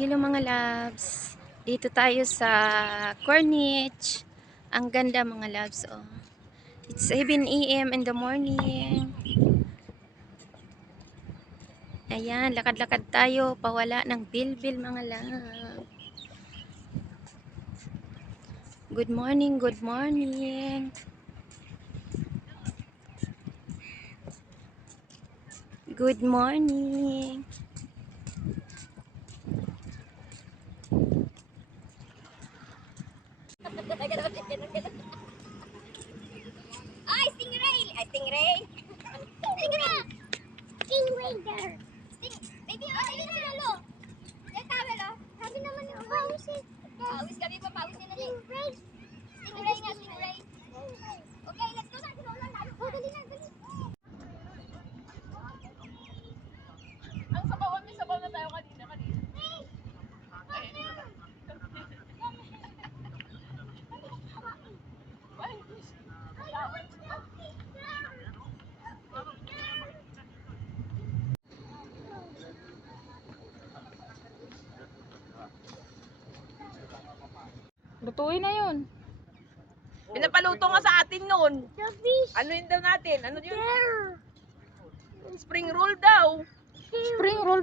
Hello mga loves. Dito tayo sa Corniche. Ang ganda mga loves. Oh. It's 7 AM in the morning. Ayan, lakad-lakad tayo. Pawala ng bilbil mga loves. Good morning, good morning. Good morning. Ay, stingray! Ay, stingray! Stingray! Stingray there! Baby, ay, yun na lalo! Yan tawel, oh! Sabi naman yung pawis eh! Pawis kami pa, pawis nila eh! Stingray! Stingray nga, stingray! Okay, let's go na! Sinulan tayo! Oh, dali na, dali! Ang sabawan, may sabaw na tayo kanina. Lutuin na yun. Pinapaluto nga sa atin noon. Ano yun daw natin? Ano yun? Spring roll daw. Spring roll.